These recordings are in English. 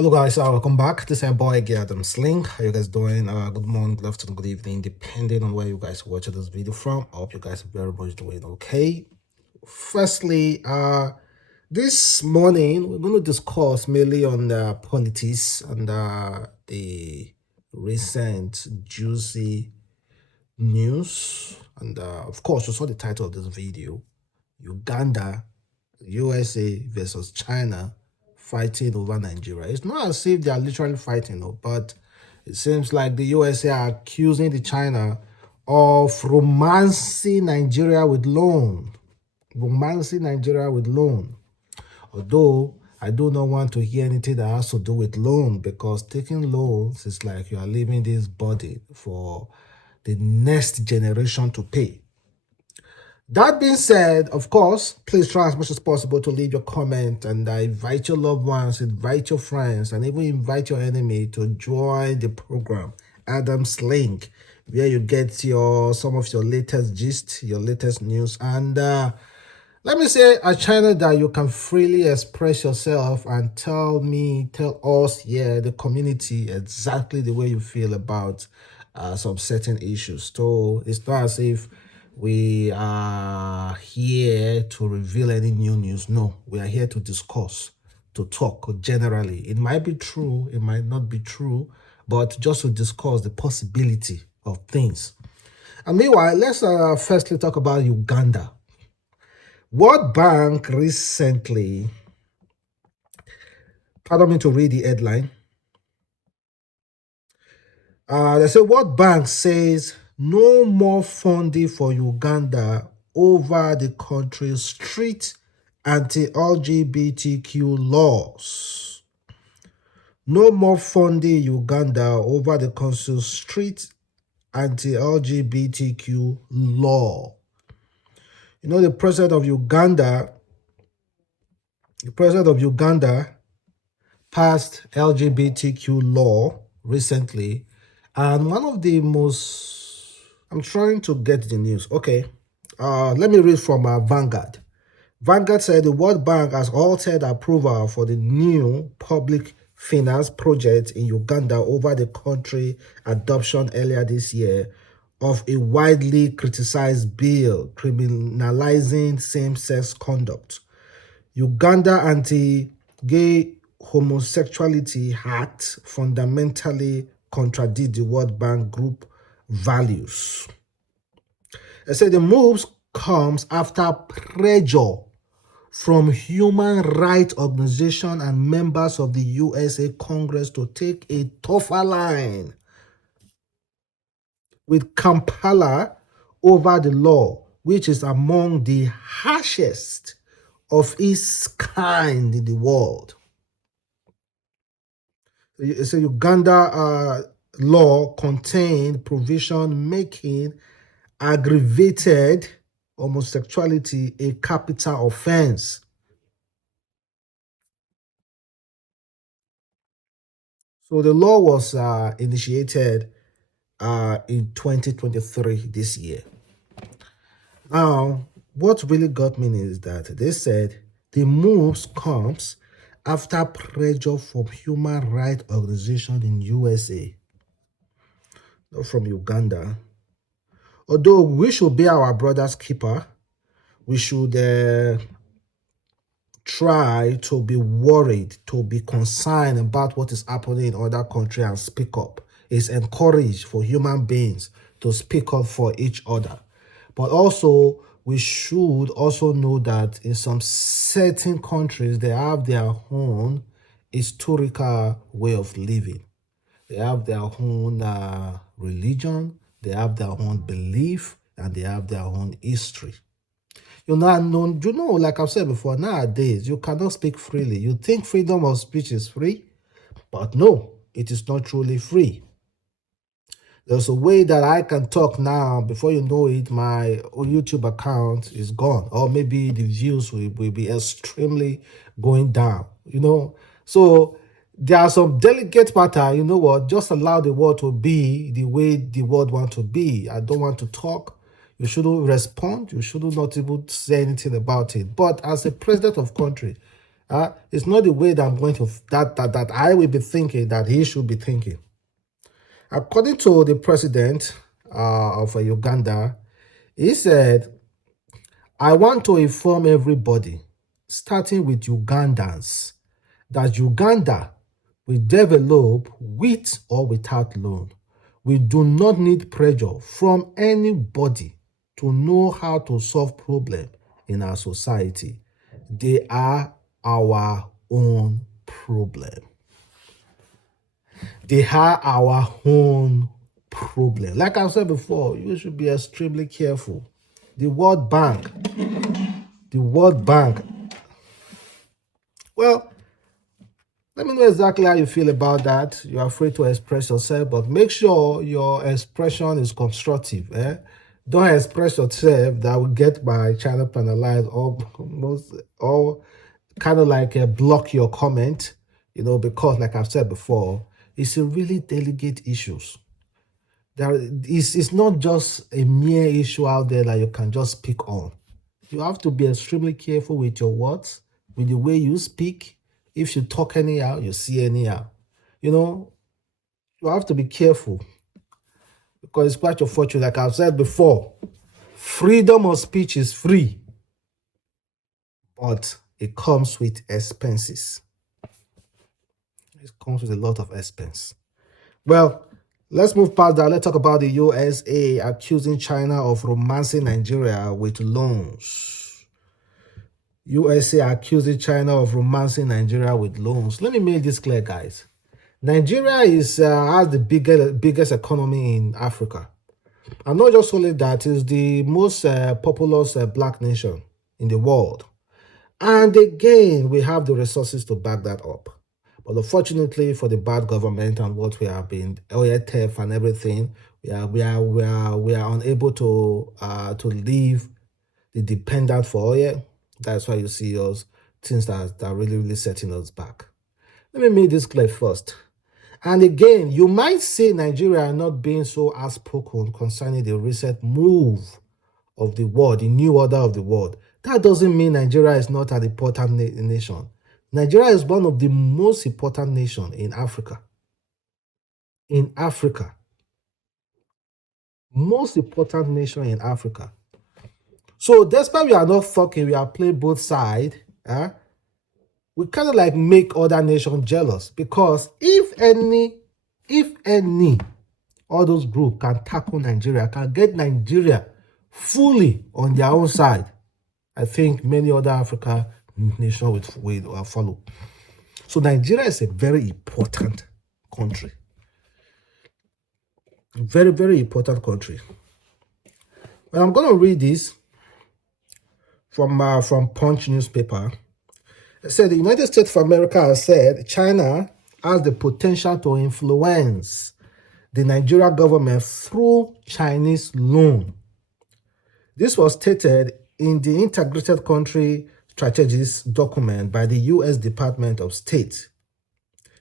Hello guys, welcome back. This is your boy Adamslink. How you guys doing? Good morning, good afternoon, good evening, depending on where you guys watch this video from. I hope you guys are very much doing okay. Firstly, this morning we're going to discuss mainly on the politics and the recent juicy news. And of course, you saw the title of this video: Uganda, USA versus China fighting over Nigeria. It's not as if they are literally fighting, but it seems like the USA are accusing the China of romancing Nigeria with loan. Romancing Nigeria with loan. Although I do not want to hear anything that has to do with loan, because taking loans is like you are leaving this body for the next generation to pay. That being said, of course, please try as much as possible to leave your comment and invite your loved ones, invite your friends, and even invite your enemy to join the program, Adamslink, where you get some of your latest gist, your latest news. And let me say a channel that you can freely express yourself and tell us, the community, exactly the way you feel about some certain issues. So it's not as if we are here to reveal any new news. No, we are here to discuss, to talk generally. It might be true, it might not be true, but just to discuss the possibility of things. And meanwhile, let's firstly talk about Uganda. World Bank recently, pardon me to read the headline. They say World Bank says no more funding for Uganda over the country's strict anti-LGBTQ laws. No more funding Uganda over the country's strict anti-LGBTQ law. You know, the president of Uganda passed LGBTQ law recently, and one of the most, I'm trying to get the news. Okay, let me read from Vanguard. Vanguard said the World Bank has altered approval for the new public finance project in Uganda over the country adoption earlier this year of a widely criticized bill criminalizing same-sex conduct. Uganda Anti-Gay Homosexuality Act fundamentally contradicts the World Bank Group values. They say the moves comes after pressure from human rights organizations and members of the USA Congress to take a tougher line with Kampala over the law, which is among the harshest of its kind in the world. So Uganda law contained provision making aggravated homosexuality a capital offense. So the law was initiated in 2023 this year. Now, what really got me is that they said the moves comes after pressure from human rights organizations in USA, not from Uganda. Although we should be our brother's keeper, we should try to be worried, to be concerned about what is happening in other countries and speak up. It's encouraged for human beings to speak up for each other. But also, we should also know that in some certain countries, they have their own historical way of living. They have their own religion, they have their own belief, and they have their own history. Like I've said before, nowadays, you cannot speak freely. You think freedom of speech is free, but no, it is not truly free. There's a way that I can talk now, before you know it, my YouTube account is gone, or maybe the views will be extremely going down, So there are some delicate matter, just allow the world to be the way the world wants to be. I don't want to talk. You shouldn't respond. You shouldn't not even say anything about it. But as a president of country, It's not the way that I'm going to that I will be thinking that he should be thinking. According to the president of Uganda, he said, "I want to inform everybody, starting with Ugandans, that Uganda will develop with or without loan. We do not need pressure from anybody to know how to solve problems in our society. They are our own problem. They are our own problem." Like I said before, you should be extremely careful. The World Bank, the World Bank. Well, let me know exactly how you feel about that. You're afraid to express yourself, but make sure your expression is constructive. Don't express yourself that will get my channel penalized or kind of like block your comment, because like I've said before, it's a really delicate issues. It's not just a mere issue out there that you can just pick on. You have to be extremely careful with your words, with the way you speak. If you talk anyhow, you see anyhow. You have to be careful because it's quite unfortunate. Like I've said before, freedom of speech is free, but it comes with expenses. It comes with a lot of expense. Well, let's move past that. Let's talk about the USA accusing China of romancing Nigeria with loans. USA accusing China of romancing Nigeria with loans. Let me make this clear, guys. Nigeria has the biggest economy in Africa. And not just only that, it's the most populous black nation in the world. And again, we have the resources to back that up. But unfortunately, for the bad government and what we have been, oil theft and everything, we are unable to leave the dependent for oil. That's why you see us things that are really setting us back. Let me make this clear first. And again, you might say Nigeria not being so outspoken concerning the recent move of the world, the new order of the world. That doesn't mean Nigeria is not an important nation. Nigeria is one of the most important nations in Africa. In Africa. Most important nation in Africa. So despite we are not fucking, we are playing both sides, we kind of like make other nations jealous, because if any, all those groups can tackle Nigeria, can get Nigeria fully on their own side, I think many other African nations will follow. So Nigeria is a very important country. Very, very important country. But I'm going to read this from Punch newspaper. It said the United States of America has said China has the potential to influence the Nigerian government through Chinese loan. This was stated in the Integrated Country Strategies document by the U.S. Department of State.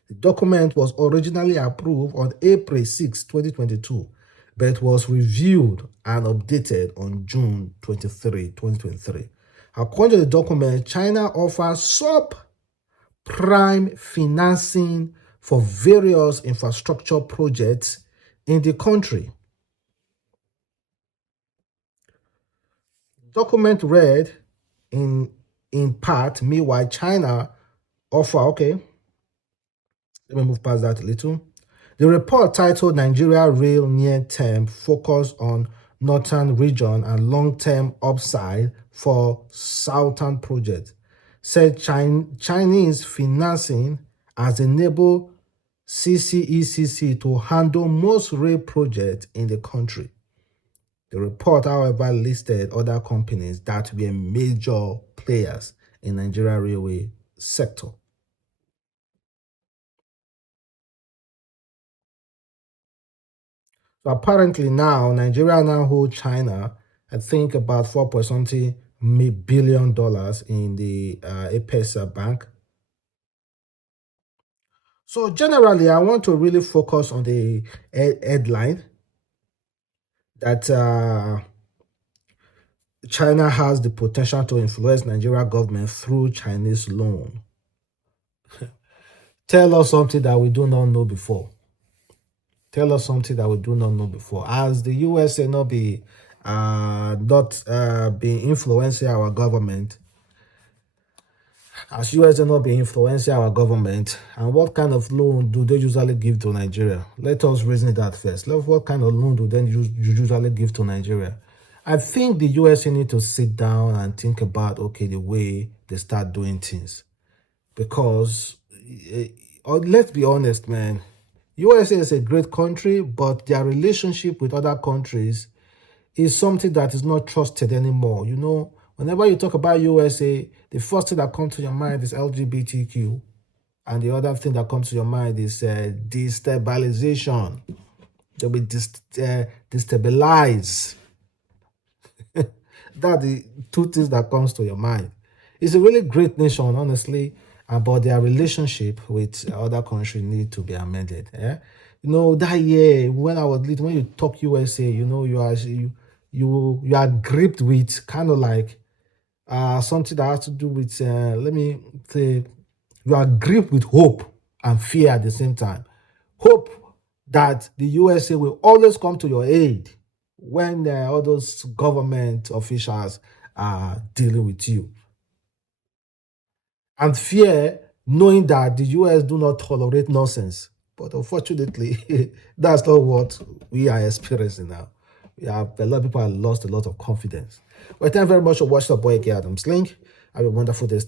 The document was originally approved on April 6, 2022, but was reviewed and updated on June 23, 2023. According to the document, China offers subprime financing for various infrastructure projects in the country. Document read in part, meanwhile, China offer, okay, let me move past that a little. The report titled Nigeria Rail Near Term Focus on Northern Region and Long-Term Upside for Southern Project said Chinese financing has enabled CCECC to handle most rail projects in the country. The report, however, listed other companies that were major players in Nigeria railway sector. So apparently now, Nigeria now holds China, I think about $4.something billion in the Apex Bank. So generally, I want to really focus on the headline that China has the potential to influence Nigeria government through Chinese loan. Tell us something that we do not know before. Tell us something that we do not know before. As the USA not be influencing our government, as USA not be influencing our government, and what kind of loan do they usually give to Nigeria? Let us reason that first. What kind of loan do they usually give to Nigeria? I think the USA need to sit down and think about, okay, the way they start doing things. Because, let's be honest, man, USA is a great country, but their relationship with other countries is something that is not trusted anymore. You know, whenever you talk about USA, the first thing that comes to your mind is LGBTQ. And the other thing that comes to your mind is destabilization. They will destabilize. That's the two things that comes to your mind. It's a really great nation, honestly, but their relationship with other countries need to be amended. You know, that year when I was little, when you talk USA, you know, you are gripped with kind of like something that has to do with let me say, you are gripped with hope and fear at the same time. Hope that the USA will always come to your aid when all those government officials are dealing with you. And fear, knowing that the US do not tolerate nonsense. But unfortunately, that's not what we are experiencing now. A lot of people have lost a lot of confidence. Well, thank you very much for watching the boy Adamslink. Have a wonderful day.